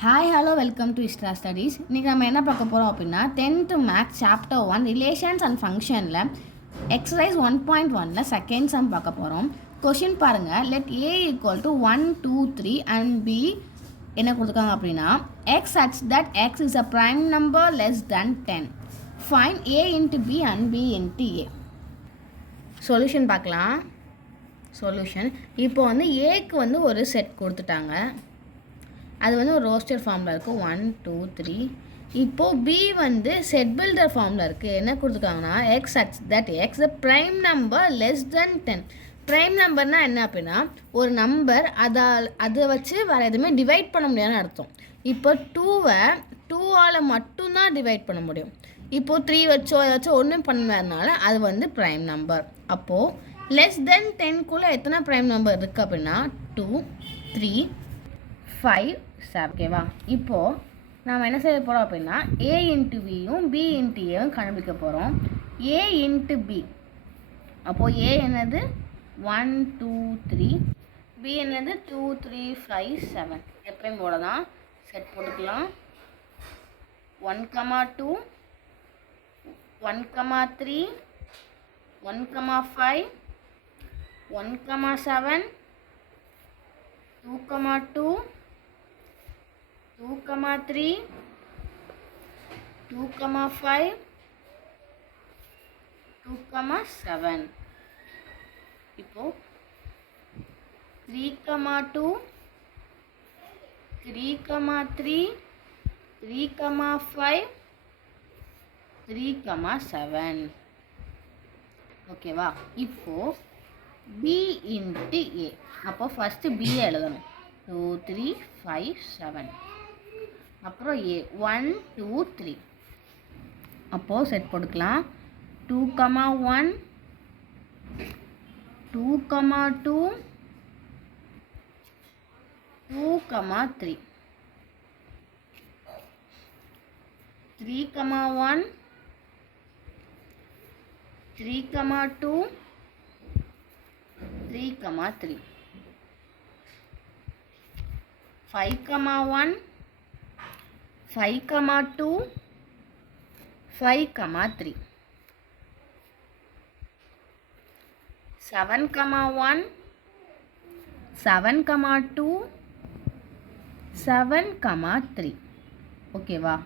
Hi hello welcome to Istra studies. இன்றைக்கி நம்ம என்ன பார்க்க போகிறோம் அப்படின்னா 10th maths chapter 1 relations and ஃபங்க்ஷனில் எக்ஸசைஸ் 1.1ல் செகண்ட் சம் பார்க்க போகிறோம். கொஷின் பாருங்கள். Let A equal to 1 2 3 and B என்ன கொடுத்துருக்காங்க அப்படின்னா X such that x is a prime number less than 10. Find a into b and b into a. Solution பார்க்கலாம். Solution இப்போ வந்து ஏக்கு வந்து ஒரு செட் கொடுத்துட்டாங்க. அது வந்து ஒரு ரோஸ்டர் ஃபார்மில் இருக்குது 1 2 3. இப்போது பி வந்து செட் பில்டர் ஃபார்மில் இருக்குது. என்ன கொடுத்துருக்காங்கன்னா X such that x a prime number less than 10. Prime நம்பர்னால் என்ன அப்படின்னா ஒரு நம்பர் அதை வச்சு வேறு எதுவுமே டிவைட் பண்ண முடியாதுன்னு அர்த்தம். இப்போ 2ஆல் மட்டும்தான் டிவைட் பண்ண முடியும். இப்போது 3 வச்சோ ஏதாச்சும் ஒன்றும் பண்ணாதனால அது வந்து ப்ரைம் நம்பர். அப்போது லெஸ் தென் 10குள்ளே எத்தனை ப்ரைம் நம்பர் இருக்குது அப்படின்னா 2 3 5 7. ஓகேவா? இப்போது நாம் என்ன செய்ய போகிறோம் அப்படின்னா ஏ இன்ட்டு பியும் பி இன்ட்டு ஏவும் கண்டுபிடிக்க போகிறோம். ஏ இன்ட்டு பி, அப்போது ஏ என்னது 1 2 3, பி என்னது 2 3 5 7. எப்பயும் போல தான் செட் போட்டுக்கலாம். 1 2 1 3 1 5 1 7 2 2 2 3 2 5 2 7. இப்போ 3 2 3 3 3 5 3 7. ஓகேவா? இப்போ பி இன்ட்டு ஏ, அப்போ ஃபஸ்ட்டு பியை எழுதணும். 2 3 5 7. அப்புறம் ஏ 1 2 3. அப்போது செட் போட்டுக்கலாம். 2 1 2 2 2 3 3 1 3 2 3 3 5 1 5 2 5 3 7 1 7 2 7 3. ஓகேவா?